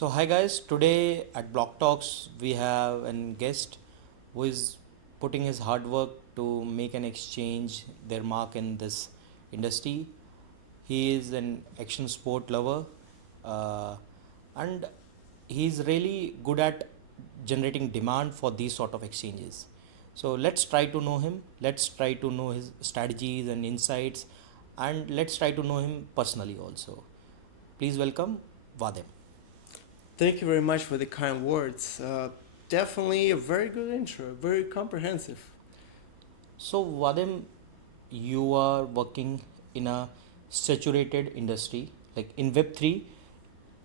So hi guys, today at BlockTalks we have a guest who is putting his hard work to make an exchange their mark in this industry. He is an action sport lover, uh, and he's really good at generating demand for these sort of exchanges. So let's try to know him. Let's try to know his strategies and insights, and let's try to know him personally also. Please welcome Vadim. Thank you very much for the kind words. Definitely a very good intro, very comprehensive. So, Vadim, you are working in a saturated industry. Like in Web3,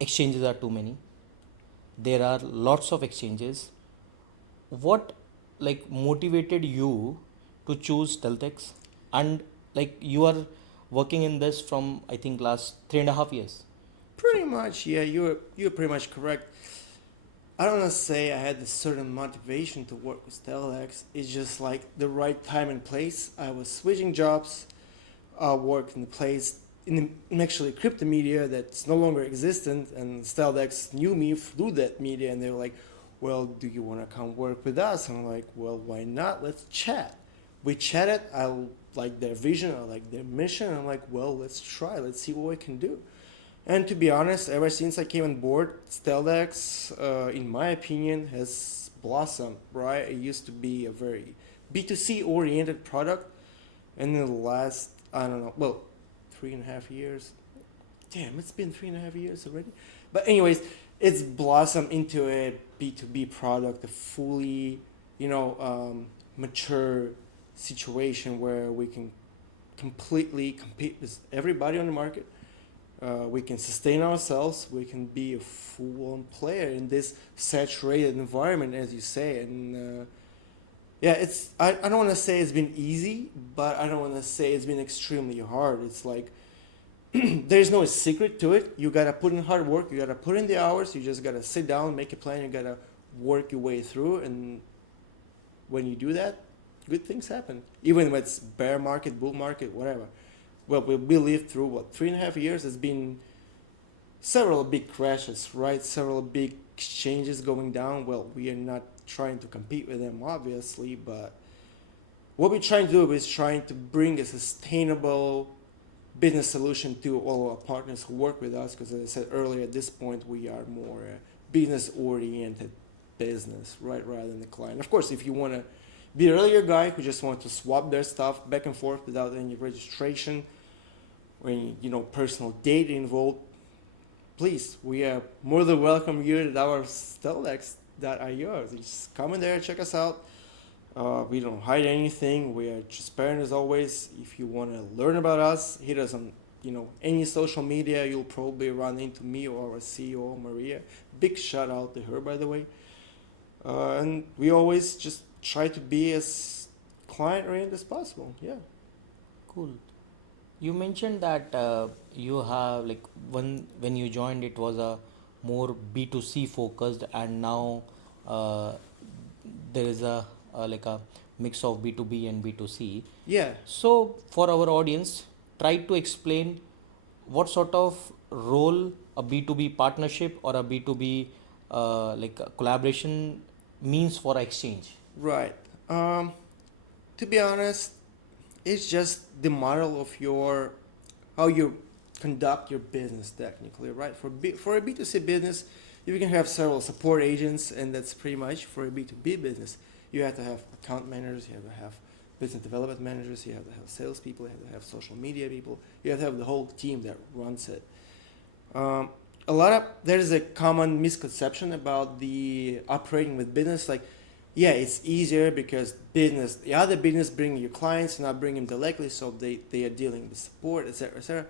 exchanges are too many. There are lots of exchanges. What motivated you to choose StealthEX? And you are working in this from I think last 3.5 years. So, Pretty much, yeah, you're pretty much correct. I don't want to say I had a certain motivation to work with StealthEX. It's just like the right time and place. I was switching jobs. I worked in a place in actually crypto media that's no longer existent, and StealthEX knew me through that media, and they were like, "Well, do you want to come work with us?" And I'm like, "Well, why not? Let's chat." We chatted. I like their vision. I like their mission. I'm like, "Well, let's try. Let's see what we can do." And to be honest, ever since I came on board, StealthEX, in my opinion, has blossomed. Right, it used to be a very B2C oriented product, and in the last, I don't know, well, 3.5 years. Damn, it's been 3.5 years already. But anyways, it's blossomed into a B2B product, a fully, mature situation where we can completely compete with everybody on the market. We can sustain ourselves. We can be a full-on player in this saturated environment, as you say. And yeah, I don't want to say it's been easy, but I don't want to say it's been extremely hard. It's like there's no secret to it. You gotta put in hard work. You gotta put in the hours. You just gotta sit down, make a plan. You gotta work your way through, and when you do that, good things happen. Even when it's bear market, bull market, whatever. Well, we lived through what 3.5 years. It's been several big crashes, right? Several big exchanges going down. Well, we are not trying to compete with them, obviously, but what we're trying to do is trying to bring a sustainable business solution to all our partners who work with us. Because as I said earlier, at this point, we are more business oriented business, right, rather than the client. Of course, if you want to be an earlier guy who just wants to swap their stuff back and forth without any registration or any personal data involved, please, we are more than welcome you at our StealthEX.io. Just come in there, check us out. We don't hide anything. We are transparent as always. If you want to learn about us, hit us on any social media. You'll probably run into me or our CEO Maria. Big shout out to her, by the way. And we always just try to be as client oriented as possible. Yeah. cool. You mentioned that you have when you joined it was a more B2C focused, and now uh, there is a mix of B2B and B2C. Yeah. So for our audience, try to explain what sort of role a B2B partnership or a B2B collaboration means for exchange. Right. To be honest, it's just the model of your how you conduct your business technically, right? For a B2C business, you can have several support agents, and that's pretty much. For a B2B business, you have to have account managers, you have to have business development managers, you have to have salespeople, you have to have social media people, you have to have the whole team that runs it. Um, there is a common misconception about the operating with business. Like, yeah, it's easier because the other business bring your clients, not bring them directly, so they are dealing with support, etc., etc.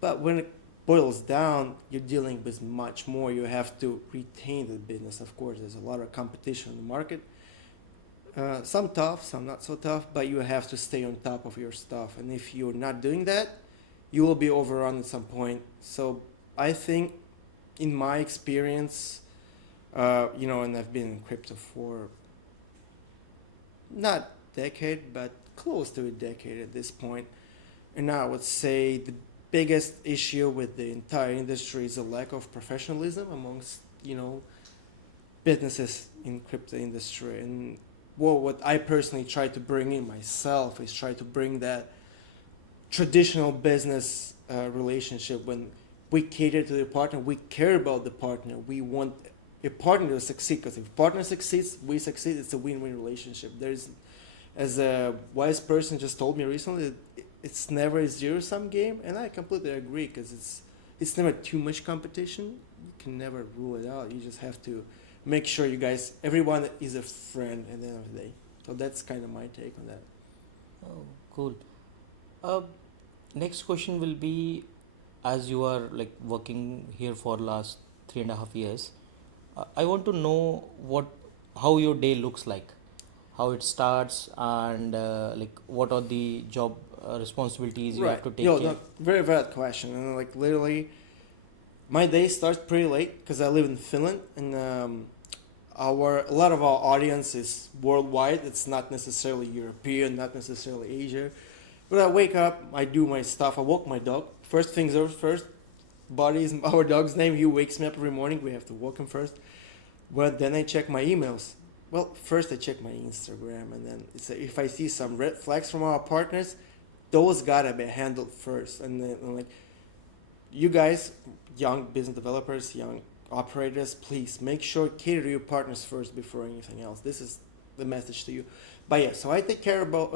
But when it boils down, you're dealing with much more. You have to retain the business. Of course, there's a lot of competition in the market. Some tough, some not so tough, but you have to stay on top of your stuff. And if you're not doing that, you will be overrun at some point. So I think, in my experience, and I've been in crypto for not decade, but close to a decade at this point. And I would say the biggest issue with the entire industry is a lack of professionalism amongst businesses in crypto industry. And what I personally try to bring in myself is try to bring that traditional business relationship. When we cater to the partner, we care about the partner, we want a partner to succeed, because if partner succeeds, we succeed. It's a win-win relationship. There's, as a wise person just told me recently, it's never a zero-sum game, and I completely agree, because it's never too much competition. You can never rule it out. You just have to make sure everyone is a friend at the end of the day. So that's kind of my take on that. Oh, cool. Uh, Next question will be, as you are like working here for last 3.5 years, I want to know how your day looks like, how it starts, and like what are the job responsibilities you have Right. to take Yo, care. no, very valid question. And like literally, my day starts pretty late because I live in Finland, and a lot of our audience is worldwide. It's not necessarily European, not necessarily Asia. But I wake up, I do my stuff, I walk my dog. First things are first. Buddy is our dog's name. He wakes me up every morning. We have to walk him first. But then I check my emails. Well, first I check my Instagram, and then if I see some red flags from our partners, those gotta be handled first. And then like, you guys, young business developers, young operators, please make sure cater to your partners first before anything else. This is the message to you. But yeah, so I take care about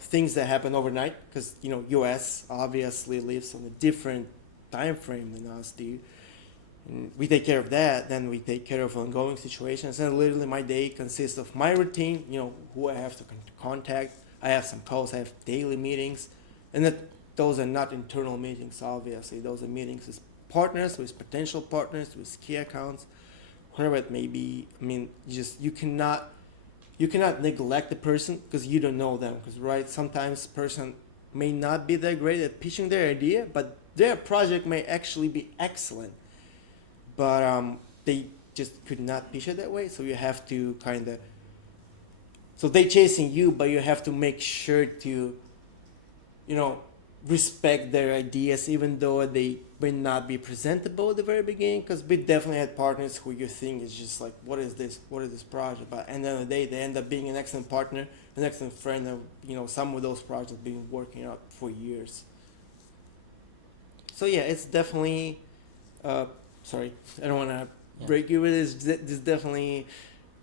things that happen overnight, because US obviously lives on a different time frame than us do. And we take care of that. Then we take care of ongoing situations. And literally, my day consists of my routine. Who I have to contact. I have some calls. I have daily meetings, and those are not internal meetings. Obviously, those are meetings with partners, with potential partners, with key accounts, whatever it may be. I mean, you cannot neglect the person because you don't know them. Because right, sometimes person may not be that great at pitching their idea, but their project may actually be excellent. But they just could not pitch it that way. So you have to so they chasing you, but you have to make sure to, respect their ideas, even though they may not be presentable at the very beginning. Because we definitely had partners who you think is just like, what is this project? But at the end of the day, they end up being an excellent partner, an excellent friend, and some of those projects been working out for years. So yeah, it's definitely. Sorry, I don't want to break you with this. This definitely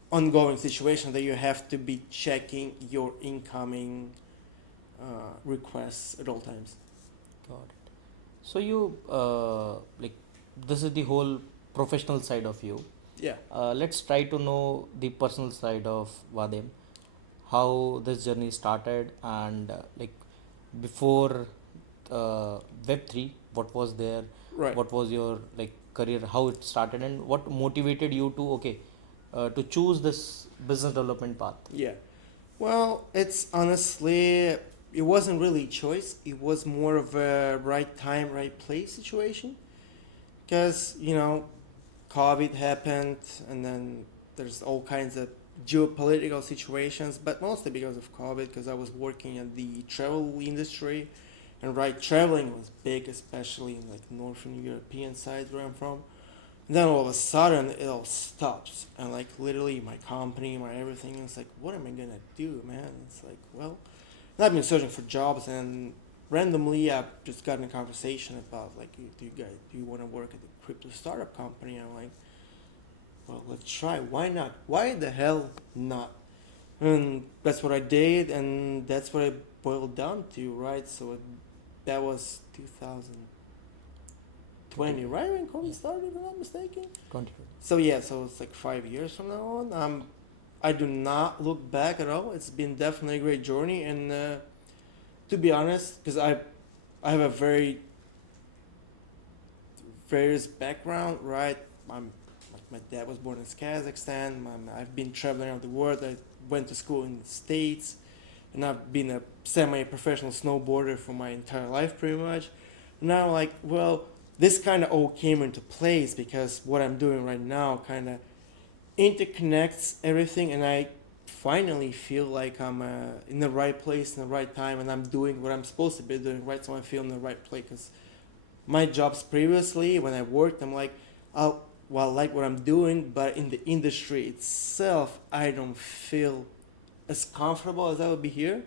ongoing situation that you have to be checking your incoming requests at all times. Got it. So you this is the whole professional side of you. Yeah. Let's try to know the personal side of Vadim, how this journey started, and before Web3, what was there, Right. what was your career, how it started, and what motivated you to choose this business development path. Yeah. Well, it's honestly, it wasn't really a choice. It was more of a right time, right place situation. Because, COVID happened, and then there's all kinds of geopolitical situations, but mostly because of COVID, because I was working in the travel industry. And right, traveling was big, especially in Northern European side where I'm from. And then all of a sudden, it all stops. And literally my company, my everything, it's like, what am I going to do, man? It's like, well, and I've been searching for jobs, and randomly I've just gotten a conversation about do you want to work at a crypto startup company? I'm like, well, let's try. Why not? Why the hell not? And that's what I did, and that's what I boiled down to, right? So that was 2020, right, when COVID started, if I'm not mistaken? 20. So yeah, so it's 5 years from now on. I do not look back at all. It's been definitely a great journey, and to be honest, because I have a very various background, right? My dad was born in Kazakhstan. I've been traveling around the world. I went to school in the States, and I've been a semi-professional snowboarder for my entire life, pretty much. Now, this kind of all came into place because what I'm doing right now kind of interconnects everything, and I finally feel like I'm in the right place, in the right time, and I'm doing what I'm supposed to be doing, right? So I feel in the right place. Because my jobs previously, when I worked, I'm like, well, I like what I'm doing, but in the industry itself, I don't feel as comfortable as I would be here.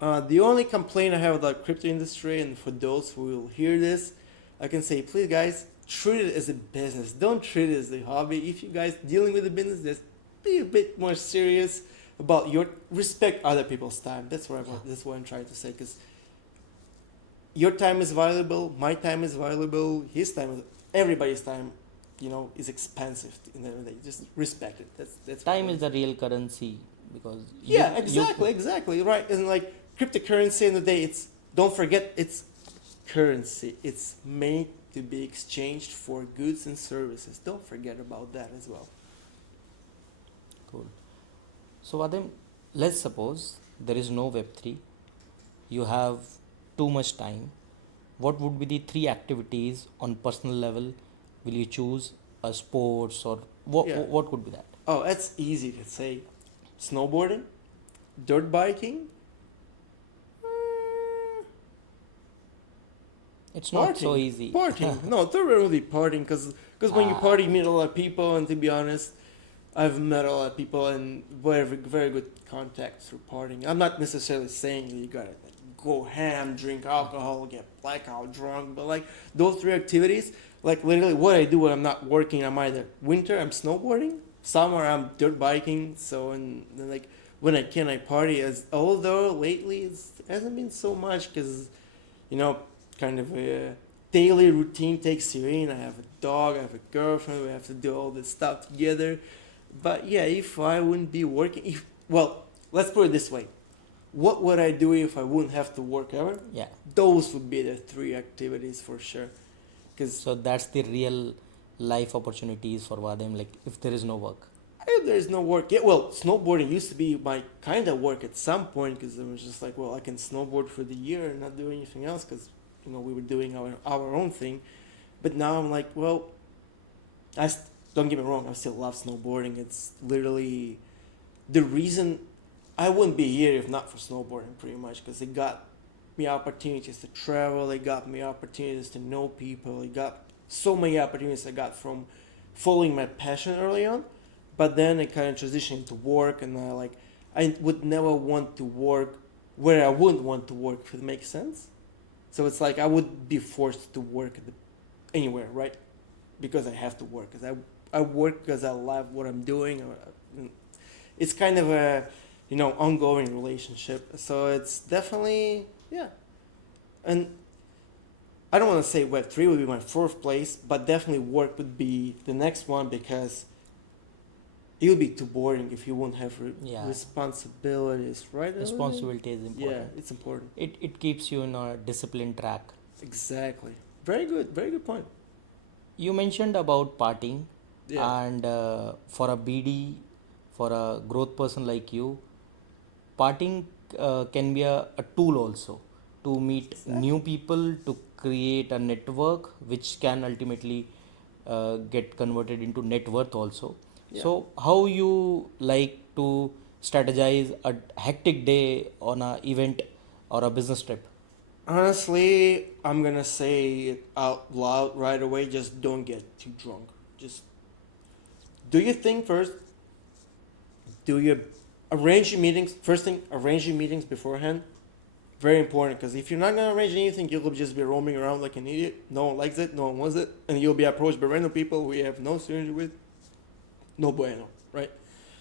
The only complaint I have about crypto industry, and for those who will hear this, I can say, please guys, treat it as a business. Don't treat it as a hobby. If you guys dealing with a business, just be a bit more serious about your respect other people's time. That's what I'm trying to say. Because your time is valuable, my time is valuable, his time is everybody's time. Is expensive. Just respect it. That's what I Time is want. the real currency because Yeah, exactly, right. And like cryptocurrency in the day, don't forget it's currency. It's made to be exchanged for goods and services. Don't forget about that as well. cool. So Vadim, let's suppose there is no Web3. You have too much time. What would be the three activities on personal level will you choose? A sports or Yeah. what could be that? Oh, that's easy to say. Snowboarding, dirt biking, It's not so partying. easy. Partying. No, it's not really partying because when you party, you meet a lot of people, and to be honest, I've met a lot of people and very good contacts through partying. I'm not necessarily saying that you gotta go ham, drink alcohol, get blackout drunk, but like those three activities, like literally what I do when I'm not working, I'm either winter I'm snowboarding, summer I'm dirt biking. So and then like when I can, I party. As although lately it hasn't been so much because you know kind of a daily routine takes you in. I have a dog, I have a girlfriend, we have to do all this stuff together. But yeah, if I wouldn't be working, let's put it this way: what would I do if I wouldn't have to work ever? Yeah. Those would be the three activities for sure. Because So that's the real life opportunities for Vadim. Like if there is no work. if there's no work, yeah. Well, snowboarding used to be my kind of work at some point because it was just like, well, I can snowboard for the year and not do anything else because we were doing our own thing. But now I'm like, well, don't get me wrong, I still love snowboarding. It's literally the reason I wouldn't be here if not for snowboarding, pretty much, because it got me opportunities to travel. It got me opportunities to know people. It got so many opportunities I got from following my passion early on. But then it kind of transitioned to work, and I would never want to work where I wouldn't want to work, if it makes sense. So it's like I would be forced to work anywhere, right? Because I have to work. Because I work because I love what I'm doing. It's kind of a ongoing relationship. So it's definitely, yeah. And I don't want to say Web3 would be my fourth place, but definitely work would be the next one because it would be too boring if you won't have Yeah. responsibilities, right? Responsibility is important. Yeah, it's important. It keeps you in a disciplined track. Exactly. Very good point. You mentioned about partying, Yeah. and for a BD, for a growth person like you, partying can be a tool also to meet new people, to create a network, which can ultimately get converted into net worth also. Yeah. So, how you like to strategize a hectic day on a event or a business trip? Honestly, I'm gonna say it out loud right away. Just don't get too drunk. Just do your thing first. Arrange your meetings. First thing, arrange your meetings beforehand. Very important because if you're not gonna arrange anything, you'll just be roaming around like an idiot. No one likes it. No one wants it, and you'll be approached by random people who you have no synergy with. No bueno, right?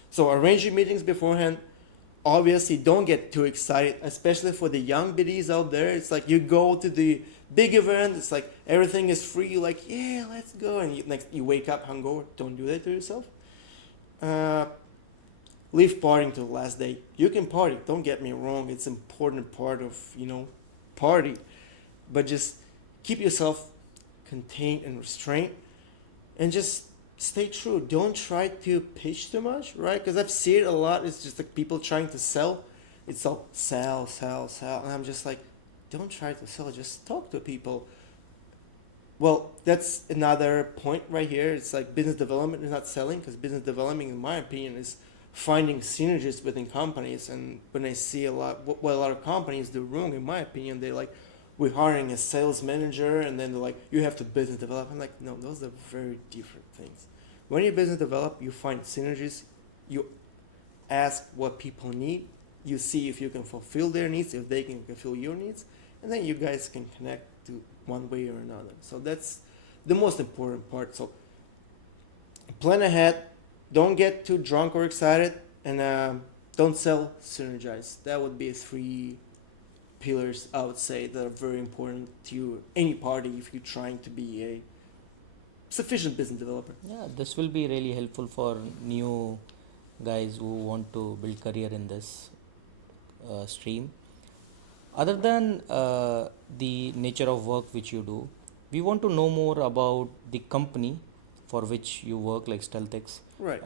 So arrange your meetings beforehand. Obviously, don't get too excited, especially for the young biddies out there. It's like you go to the big event, it's like everything is free. You're like, yeah, let's go. And you wake up hungover. Don't do that to yourself. Leave partying to the last day. You can party. Don't get me wrong. It's an important part of, party. But just keep yourself contained and restrained. And just stay true. Don't try to pitch too much, right? Because I've seen it a lot. It's just like people trying to sell. It's all sell. And I'm just like, don't try to sell. Just talk to people. Well, that's another point right here. It's like business development is not selling, because business development, in my opinion, is finding synergies within companies. And when I see what a lot of companies do wrong, in my opinion, they're like, we're hiring a sales manager, and then they're like, you have to business develop. I'm like, no, those are very different things. When you business develop, you find synergies, you ask what people need, you see if you can fulfill their needs, if they can fulfill your needs, and then you guys can connect to one way or another. So that's the most important part. So plan ahead, don't get too drunk or excited, and don't sell, synergize. That would be three pillars I would say that are very important to any party if you're trying to be a sufficient business developer. Yeah, this will be really helpful for new guys who want to build career in this stream. Other than the nature of work which you do, we want to know more about the company for which you work, like StealthEX. Right.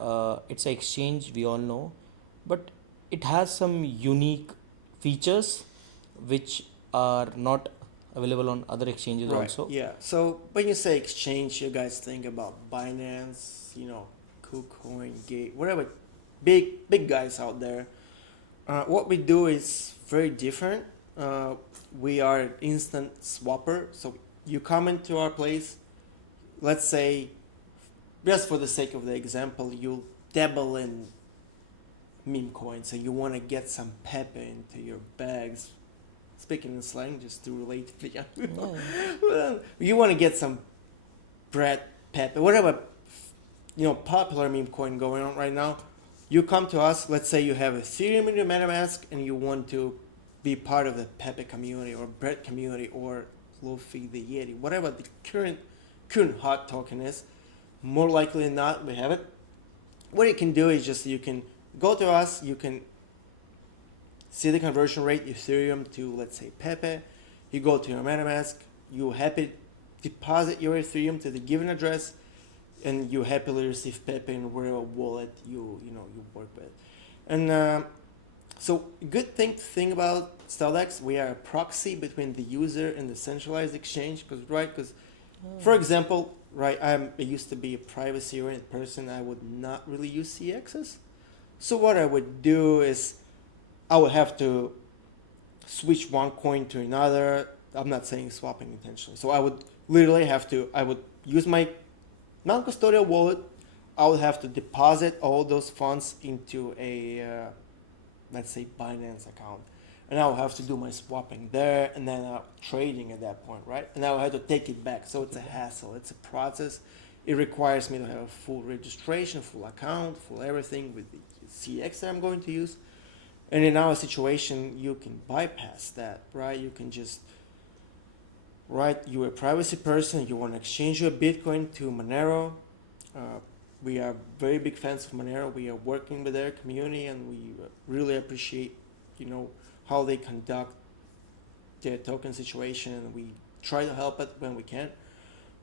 It's an exchange, we all know, but it has some unique features which are not available on other exchanges Right. also. Yeah. So when you say exchange, you guys think about Binance, KuCoin, Gate, whatever, big guys out there. What we do is very different. We are an instant swapper. So you come into our place. Let's say, just for the sake of the example, you dabble in meme coins and you want to get some Pepe into your bags. Speaking in slang, just to relate to the young people. Yeah. You want to get some bread, Pepe, whatever, popular meme coin going on right now. You come to us, let's say you have Ethereum in your MetaMask and you want to be part of the Pepe community or bread community or Lofi the Yeti, whatever the current hot token is. More likely than not, we have it. What you can do is just you can go to us, you can see the conversion rate, Ethereum to, let's say, Pepe. You go to your MetaMask, you happy deposit your Ethereum to the given address, and you happily receive Pepe in whatever wallet you work with. And so good thing to think about StealthEX, we are a proxy between the user and the centralized exchange, because for example, right, I used to be a privacy-oriented person. I would not really use CXs. So what I would do is I would have to switch one coin to another. I'm not saying swapping intentionally. So I would literally I would use my non-custodial wallet. I would have to deposit all those funds into a, let's say, Binance account. And I would have to do my swapping there and then trading at that point, right? And I would have to take it back. So it's a hassle. It's a process. It requires me to have a full registration, full account, full everything with the CX that I'm going to use. And in our situation, you can bypass that, right? You can just, right, you're a privacy person, you want to exchange your Bitcoin to Monero. We are very big fans of Monero. We are working with their community and we really appreciate, how they conduct their token situation, and we try to help it when we can.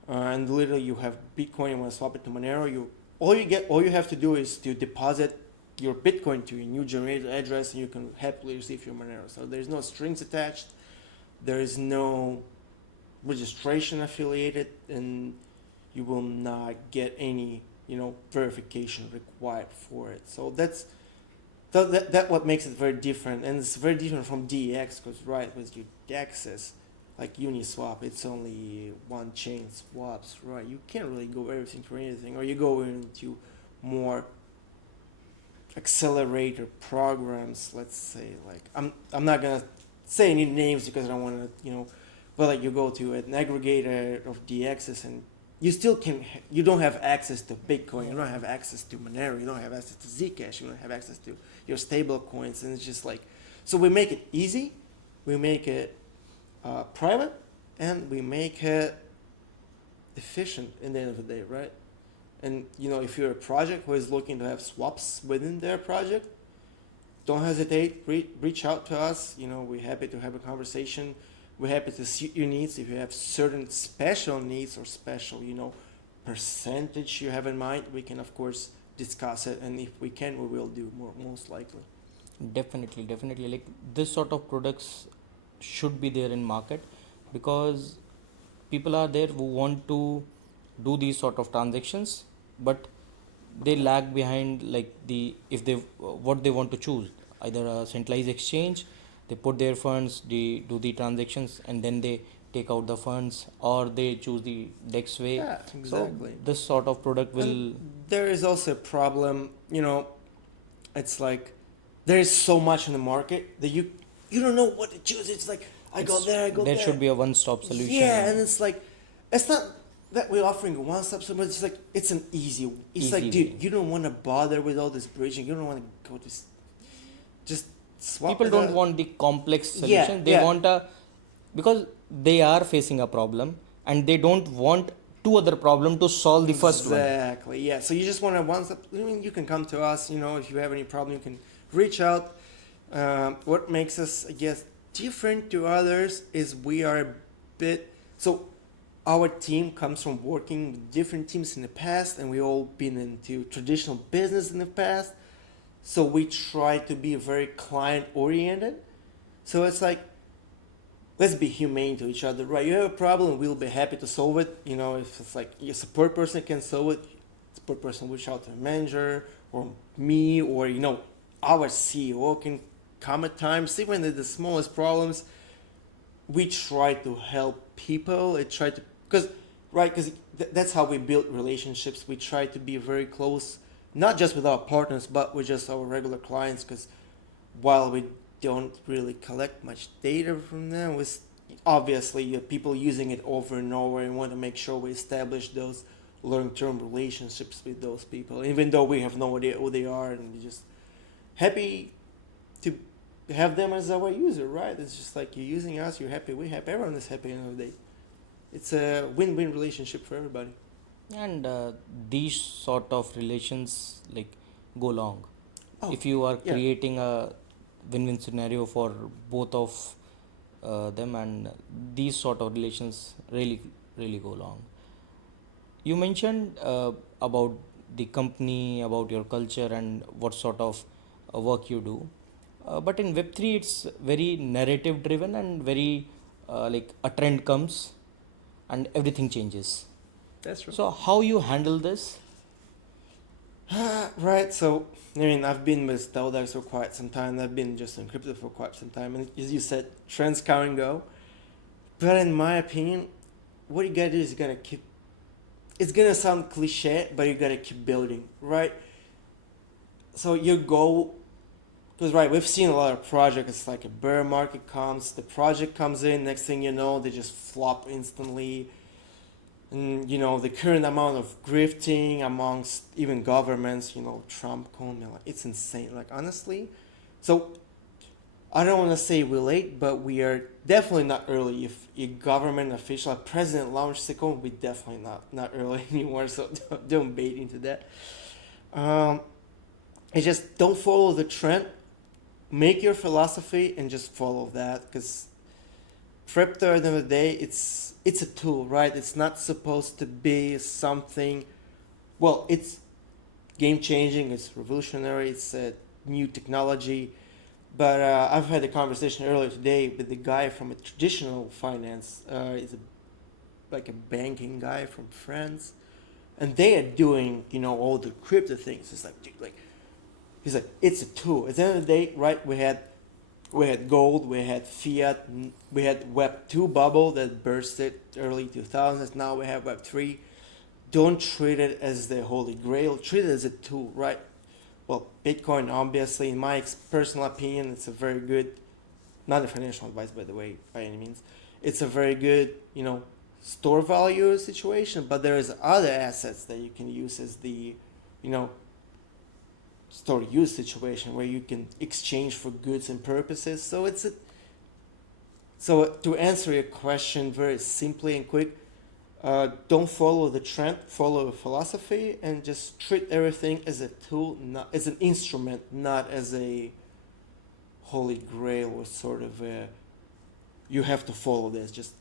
And literally you have Bitcoin, you want to swap it to Monero, all you have to do is to deposit your Bitcoin to your new generated address and you can happily receive your Monero. So there's no strings attached, there is no registration affiliated, and you will not get any verification required for it. So that's what makes it very different, and it's very different from DEX, because right, with your DEXs like Uniswap, it's only one chain swaps, right? You can't really go everything for anything, or you go into more accelerator programs, let's say, like I'm not gonna say any names because I don't want to, but like you go to an aggregator of DXs and you still you don't have access to Bitcoin, you don't have access to Monero, you don't have access to Zcash, you don't have access to your stable coins, and it's just like, so we make it easy, we make it private, and we make it efficient in the end of the day, right? And if you're a project who is looking to have swaps within their project, don't hesitate, reach out to us. We're happy to have a conversation. We're happy to suit your needs. If you have certain special needs or special, percentage you have in mind, we can of course discuss it. And if we can, we will do more, most likely. Definitely. Like this sort of products should be there in market, because people are there who want to do these sort of transactions, but they lag behind, like what they want to choose, either a centralized exchange, they put their funds, they do the transactions, and then they take out the funds, or they choose the dex way. Yeah, So exactly. this sort of product will. And there is also a problem, it's like there is so much in the market that you don't know what to choose. It's like I go there, I go there there. should be a one-stop solution. Yeah, and it's like it's not that we're offering a one-stop solution, but it's like it's an easy. It's like, Easy dude, way. you don't want to bother with all this bridging. You don't want to go to just swap. People it don't out. want the complex Yeah, solution. They yeah. want a, because they are facing a problem and they don't want two other problem to solve the first one. Exactly. Yeah. So you just want to one-stop. I mean, you can come to us. If you have any problem, you can reach out. What makes us, I guess, different to others is we are a bit. So our team comes from working with different teams in the past, and we all been into traditional business in the past. So we try to be very client oriented. So it's like, let's be humane to each other, right? You have a problem, we'll be happy to solve it. If it's like a support person can solve it, support person will reach out to a manager or me, or our CEO can come at times, even at the smallest problems. We try to help people. Because that's how we build relationships. We try to be very close, not just with our partners, but with just our regular clients. Because while we don't really collect much data from them, with obviously people using it over and over, and want to make sure we establish those long-term relationships with those people, even though we have no idea who they are, and we're just happy to have them as our user, right? It's just like you're using us, you're happy, we're happy, everyone is happy at the end of the day. It's a win-win relationship for everybody. And these sort of relations like go long. Oh, If you are yeah. creating a win-win scenario for both of them, and these sort of relations really really go long. You mentioned about the company, about your culture, and what sort of work you do. But in Web3, it's very narrative driven and very like a trend comes and everything changes. That's right. So how you handle this? Right, so I mean, I've been with StealthEX for quite some time. I've been just in crypto for quite some time, and as you said, trends come and go. But in my opinion, what you gotta do is you gotta keep. It's gonna sound cliche, but you gotta keep building, right? So your goal, because right, we've seen a lot of projects. It's like a bear market comes, the project comes in. Next thing you know, they just flop instantly. And the current amount of grifting amongst even governments, Trump calling me, like, it's insane, like, honestly. So I don't want to say we're late, but we are definitely not early. If a government official, a president launched the coin, we're definitely not early anymore, so don't bait into that. And just don't follow the trend, make your philosophy and just follow that, because crypto at the end of the day, it's a tool, right? It's not supposed to be something. Well, it's game changing. It's revolutionary. It's a new technology. But I've had a conversation earlier today with the guy from a traditional finance. He's like a banking guy from France, and they are doing all the crypto things. It's like, dude, like he's like, it's a tool. At the end of the day, right? We had gold, we had fiat, we had Web2 bubble that bursted early 2000s. Now we have Web3. Don't treat it as the holy grail. Treat it as a tool, right? Well, Bitcoin, obviously, in my personal opinion, it's a very good, not a financial advice, by the way, by any means. It's a very good, store value situation, but there is other assets that you can use as the, store use situation where you can exchange for goods and purposes. So to answer your question very simply and quick, don't follow the trend, follow a philosophy, and just treat everything as a tool, not as an instrument, not as a holy grail or sort of you have to follow this. Just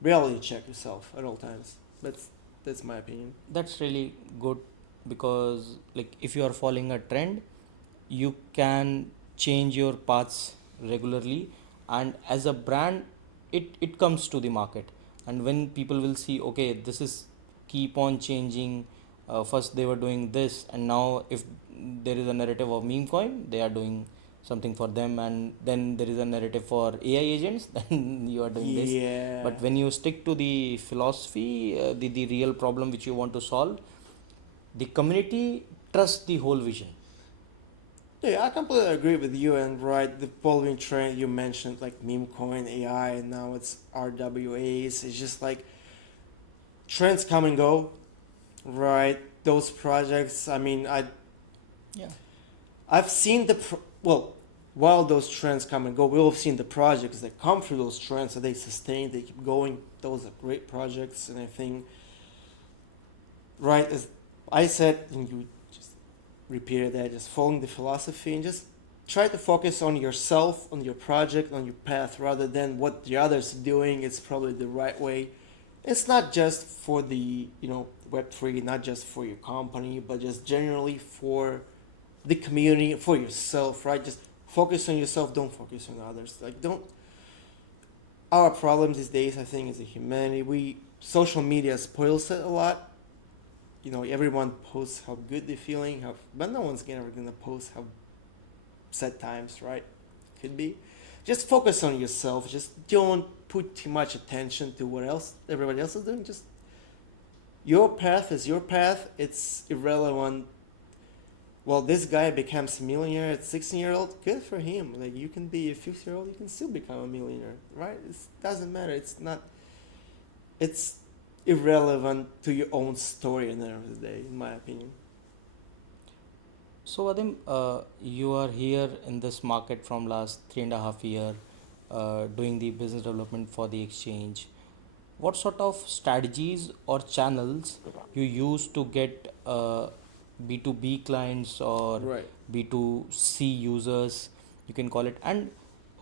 reality check yourself at all times. That's my opinion. That's really good, because like if you are following a trend, you can change your paths regularly, and as a brand, it comes to the market, and when people will see, okay, this is keep on changing. First they were doing this, and now if there is a narrative of meme coin, they are doing something for them, and then there is a narrative for AI agents, then you are doing this. Yeah. But when you stick to the philosophy, the real problem which you want to solve, the community trusts the whole vision. Yeah, I completely agree with you. And right, the following trend you mentioned, like meme coin, AI, and now it's RWAs. It's just like trends come and go, right? Those projects. I mean, Yeah. I've seen well, while those trends come and go, we've seen the projects that come through those trends, so they sustain, they keep going. Those are great projects, and I think, right, as I said, and you just repeated that, just following the philosophy and just try to focus on yourself, on your project, on your path, rather than what the others are doing. It's probably the right way. It's not just for the Web3, not just for your company, but just generally for the community, for yourself, right? Just focus on yourself, don't focus on others. Like, don't. Our problem these days, I think, as a humanity, social media spoils it a lot. Everyone posts how good they're feeling, but no one's ever gonna post how sad times, right? Could be. Just focus on yourself. Just don't put too much attention to what else everybody else is doing. Just your path is your path. It's irrelevant. Well, this guy becomes a millionaire at 16-year-old. Good for him. Like, you can be a 50-year-old, you can still become a millionaire, right? It doesn't matter. It's not. It's irrelevant to your own story at the end of the day, in my opinion. So Vadim, you are here in this market from last 3.5 year, doing the business development for the exchange. What sort of strategies or channels you use to get B2B clients or Right. B2C users, you can call it, and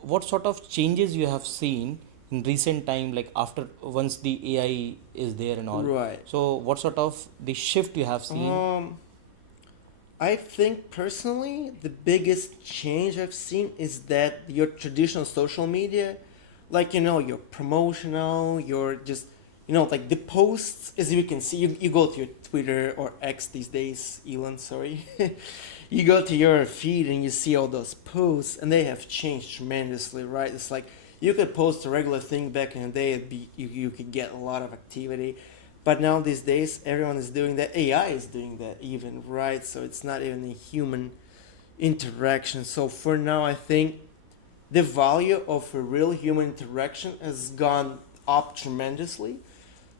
what sort of changes you have seen in recent time, like after once the AI is there and all. Right. So what sort of the shift you have seen? I think personally, the biggest change I've seen is that your traditional social media, like, your promotional, your just, like the posts, as you can see, you go to your Twitter or X these days, Elon, sorry. You go to your feed and you see all those posts, and they have changed tremendously, right? It's like you could post a regular thing back in the day, you could get a lot of activity. But now these days, everyone is doing that. AI is doing that even, right? So it's not even a human interaction. So for now, I think the value of a real human interaction has gone up tremendously.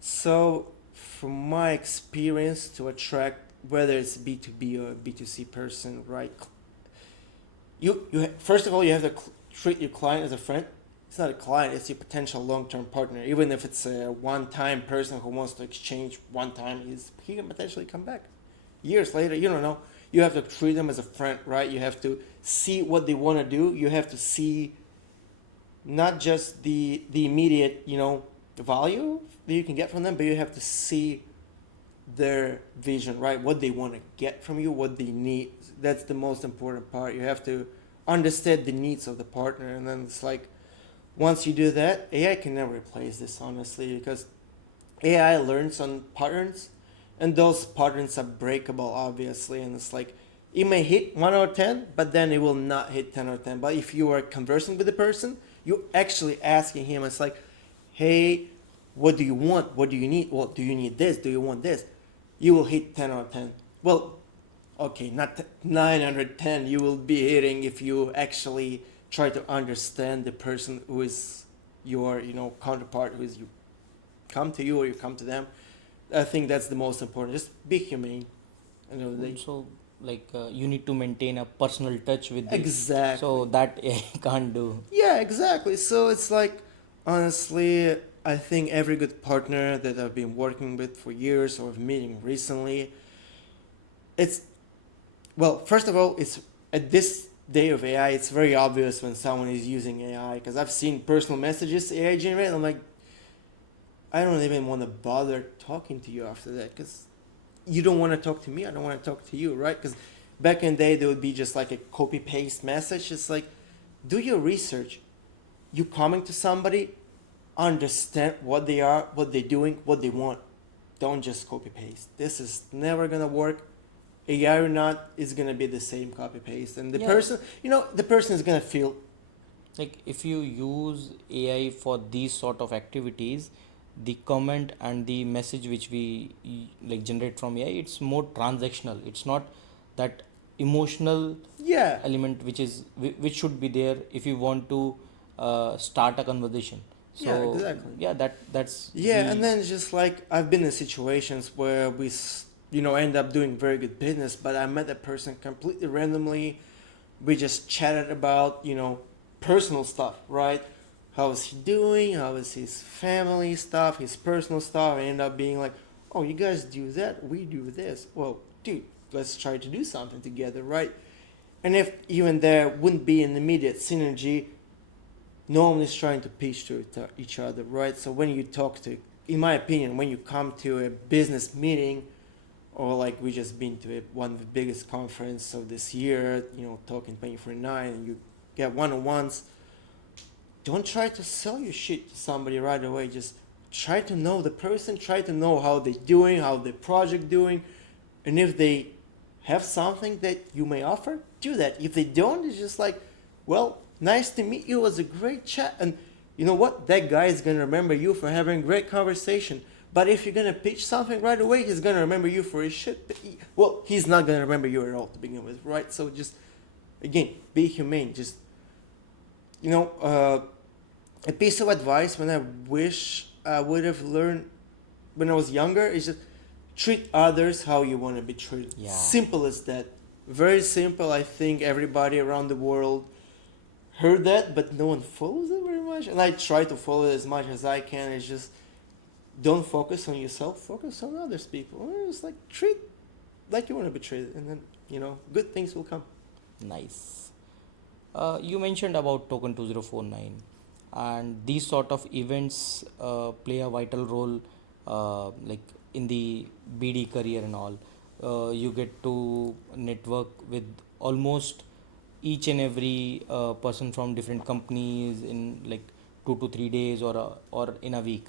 So from my experience, to attract, whether it's B2B or B2C person, right? First of all, you have to treat your client as a friend. It's not a client, it's your potential long-term partner. Even if it's a one-time person who wants to exchange one time, he can potentially come back years later. You don't know. You have to treat them as a friend, right? You have to see what they want to do. You have to see not just the immediate value that you can get from them, but you have to see their vision, right? What they want to get from you, what they need. That's the most important part. You have to understand the needs of the partner, and then it's like, once you do that, AI can never replace this, honestly, because AI learns on patterns, and those patterns are breakable, obviously. And it's like, it may hit 1 out of 10, but then it will not hit 10 out of 10. But if you are conversing with the person, you actually asking him, it's like, hey, what do you want? What do you need? Well, do you need this? Do you want this? You will hit 10 out of 10. Well, okay, not 910. You will be hitting if you actually try to understand the person who is your counterpart, who is you come to you or you come to them. I think that's the most important. Just be humane. Also, like you need to maintain a personal touch with the, Exactly. so that AI can't do. Yeah, exactly. So it's like, honestly, I think every good partner that I've been working with for years or meeting recently, it's, well, first of all, it's at this day of AI, it's very obvious when someone is using AI, because I've seen personal messages AI generate. I'm like, I don't even want to bother talking to you after that, because you don't want to talk to me, I don't want to talk to you, right? Because back in the day, there would be just like a copy paste message. It's like, do your research. You coming to somebody, understand what they are, what they're doing, what they want. Don't just copy paste. This is never gonna work. AI or not, it's gonna be the same copy paste, and the Yeah, person, the person is gonna feel. like if you use AI for these sort of activities, the comment and the message which we like generate from AI, it's more transactional. It's not that emotional Yeah, element which should be there if you want to start a conversation. yeah, So exactly. yeah, that's Yeah, and the then it's just like I've been in situations where end up doing very good business, but I met a person completely randomly. We just chatted about, personal stuff, right? How is he doing? How is his family stuff, his personal stuff? I end up being like, oh, you guys do that, we do this. Well, dude, let's try to do something together, right? And if you and there wouldn't be an immediate synergy, no one is trying to pitch to each other, right? So when you talk to, in my opinion, when you come to a business meeting, or like we just been to one of the biggest conference of this year, talking 24/9, and you get one-on-ones, don't try to sell your shit to somebody right away. Just try to know the person, try to know how they're doing, how the project doing, and if they have something that you may offer, do that. If they don't, it's just like, well, nice to meet you. It was a great chat, and you know what? That guy is gonna remember you for having a great conversation. But if you're gonna pitch something right away, he's gonna remember you for his shit. Well, he's not gonna remember you at all to begin with, right? So just again, be humane. Just a piece of advice when I wish I would have learned when I was younger is just treat others how you want to be treated. yeah. Simple as that. Very simple. I think everybody around the world heard that, but no one follows it very much. And I try to follow it as much as I can. It's just don't focus on yourself, focus on others people. It's like treat like you want to be treated, and then good things will come. Nice. You mentioned about Token 2049, and these sort of events play a vital role, like in the BD career and all. You get to network with almost each and every person from different companies in like 2 to 3 days or in a week.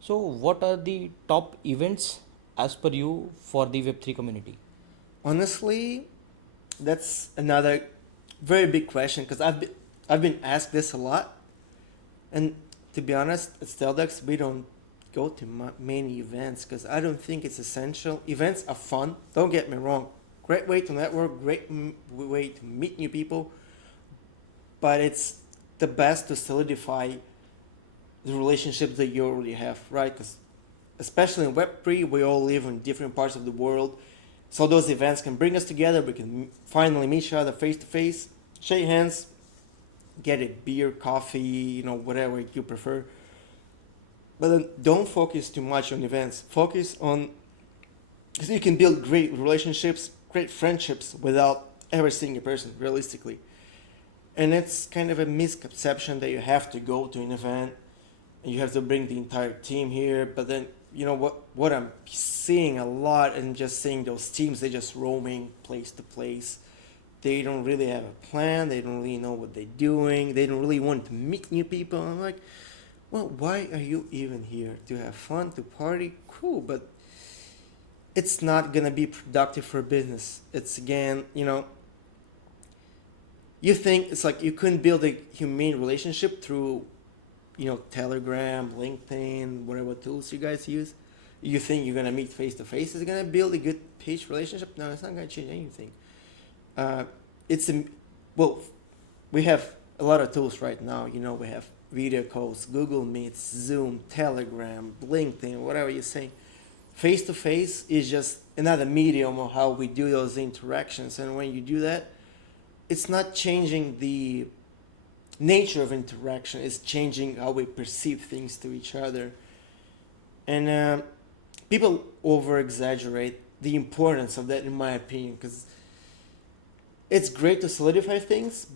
So, what are the top events as per you for the Web3 community? Honestly, that's another very big question because I've been asked this a lot, and to be honest, at StealthEX we don't go to many events because I don't think it's essential. Events are fun. Don't get me wrong. Great way to network. Great way to meet new people. But it's the best to solidify the relationships that you already have, right? Because especially in Web3, we all live in different parts of the world. So those events can bring us together. We can finally meet each other face to face, shake hands, get a beer, coffee, whatever you prefer. But then don't focus too much on events. Focus on, because you can build great relationships, great friendships without ever seeing a person realistically. And it's kind of a misconception that you have to go to an event and you have to bring the entire team here. But then, what I'm seeing a lot and just seeing those teams, they're just roaming place to place. They don't really have a plan. They don't really know what they're doing. They don't really want to meet new people. I'm like, well, why are you even here? To have fun, to party? Cool, but it's not gonna be productive for business. It's again, you think it's like you couldn't build a humane relationship through, Telegram, LinkedIn, whatever tools you guys use. You think you're gonna meet face to face is gonna build a good page relationship? No, it's not gonna change anything. It's a, well, we have a lot of tools right now. We have video calls, Google Meets, Zoom, Telegram, LinkedIn, whatever you say. Face to face is just another medium of how we do those interactions. And when you do that, it's not changing the nature of interaction. It's changing how we perceive things to each other. And people over exaggerate the importance of that, in my opinion, because it's great to solidify things,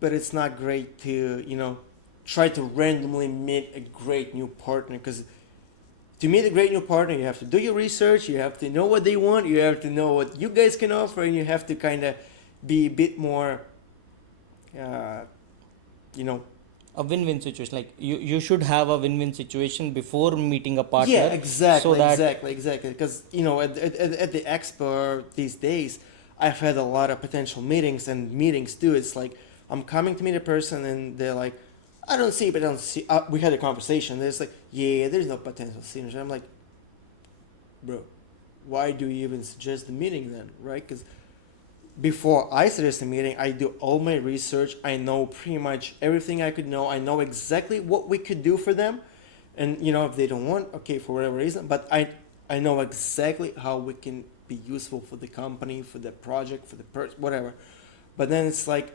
but it's not great to try to randomly meet a great new partner. Because to meet a great new partner, you have to do your research, you have to know what they want, you have to know what you guys can offer, and you have to kind of be a bit more a win-win situation. Like you should have a win-win situation before meeting a partner. Yeah, So exactly, that exactly. Because at the expo these days, I've had a lot of potential meetings too. It's like I'm coming to meet a person, and they're like, "I don't see, but I don't see." We had a conversation. There's like, "Yeah, there's no potential synergy." I'm like, "Bro, why do you even suggest the meeting then, right?" Because before I suggest a meeting, I do all my research. I know pretty much everything I could know. I know exactly what we could do for them. And if they don't want, okay, for whatever reason, but I know exactly how we can be useful for the company, for the project, for the person, whatever. But then it's like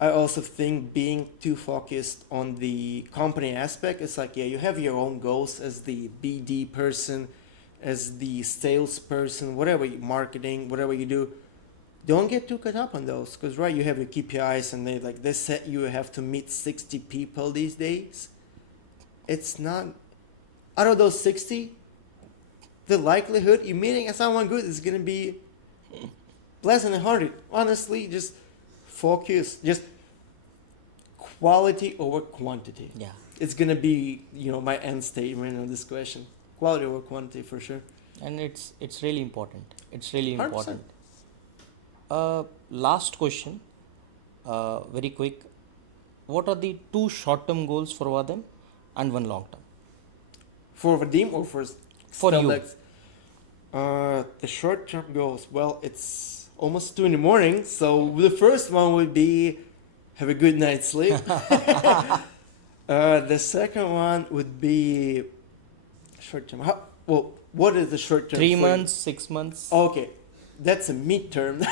I also think being too focused on the company aspect, it's like, yeah, you have your own goals as the BD person, as the salesperson, whatever, marketing, whatever you do. Don't get too caught up on those, because right, you have your KPIs, and they set you have to meet 60 people these days. It's not, out of those 60, the likelihood you're meeting someone good is gonna be less than 100. Honestly, just focus, just quality over quantity. yeah, It's gonna be my end statement on this question. Quality over quantity for sure. and it's really important. It's really 100%. important. Last question, very quick. What are the two short-term goals for Vadim and one long-term For Vadim or for for you? StealthEX? The short-term goals. Well, it's almost 2 in the morning, so the first one would be have a good night's sleep. The second one would be short-term. Well, what is the short-term? 3 months, 6 months. Okay, that's a midterm.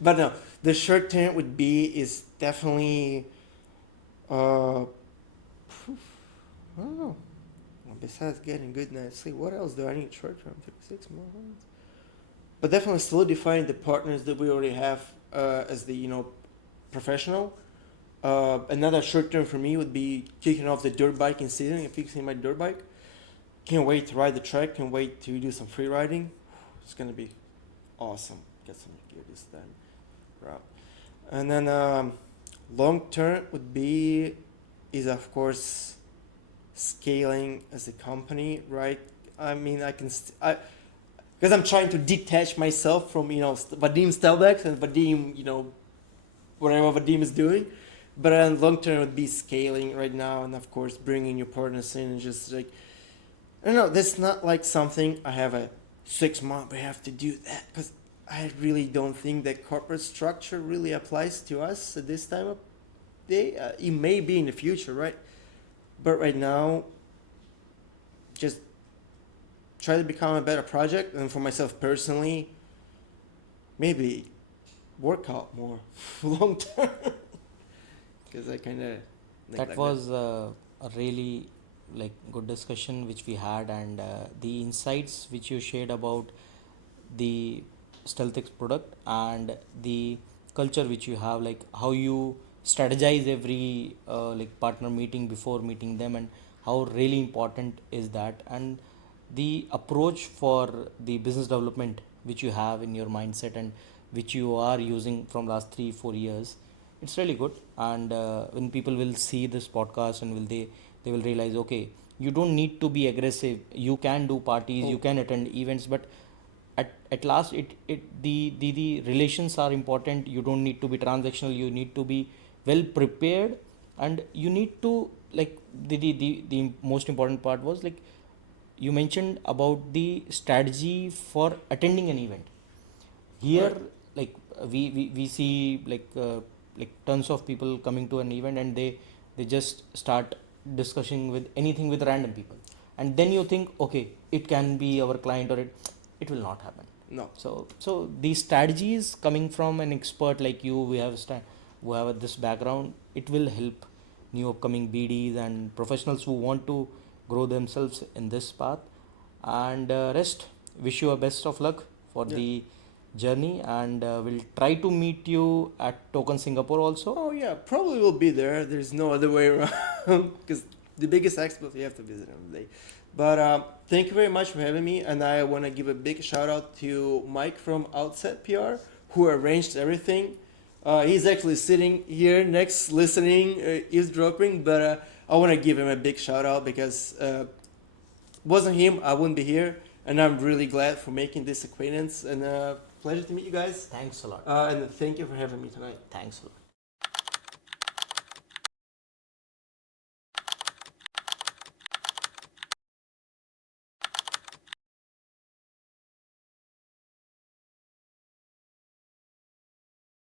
But no, the short-term would be is definitely. I don't know. Besides getting good night's sleep, what else do I need short-term? 6 months. But definitely solidifying the partners that we already have as the professional. Another short term for me would be kicking off the dirt biking season and fixing my dirt bike. Can't wait to ride the track. Can't wait to do some free riding. It's gonna be awesome. Get some gear this time. Right. And then long term would be is of course scaling as a company, right? I mean, I can because I'm trying to detach myself from Vadim StealthEX and Vadim whatever Vadim is doing. But long term would be scaling right now, and of course bringing your partners in and just like I don't know. That's not like something I have a 6 month. We have to do that because I really don't think that corporate structure really applies to us at this time of day. It may be in the future, right? But right now, just try to become a better project, and for myself personally, maybe work out more long term because I kind of That was a really good discussion which we had, and the insights which you shared about the StealthEX product and the culture which you have, like how you strategize every partner meeting before meeting them, and how really important is that, and the approach for the business development which you have in your mindset and which you are using from last 3-4 years. It's really good, and when people will see this podcast and they will realize, okay, you don't need to be aggressive, you can do parties, you can attend events, but at last the relations are important. You don't need to be transactional, you need to be well prepared, and you need to the most important part was like you mentioned about the strategy for attending an event. Here we see tons of people coming to an event, and they just start discussing with anything with random people, and then you think, okay, it can be our client, or it will not happen. no. So these strategies coming from an expert like you, who have this background, it will help new upcoming BDs and professionals who want to grow themselves in this path. And rest, wish you a best of luck for the journey, and we'll try to meet you at Token Singapore also. Oh yeah, probably will be there. There's no other way around because the biggest expos you have to visit on the day. But thank you very much for having me, and I want to give a big shout out to Mike from Outset PR who arranged everything. He's actually sitting here next, listening, eavesdropping. But I want to give him a big shout out because wasn't him, I wouldn't be here. And I'm really glad for making this acquaintance. And pleasure to meet you guys. Thanks a lot. And thank you for having me tonight. Thanks a lot.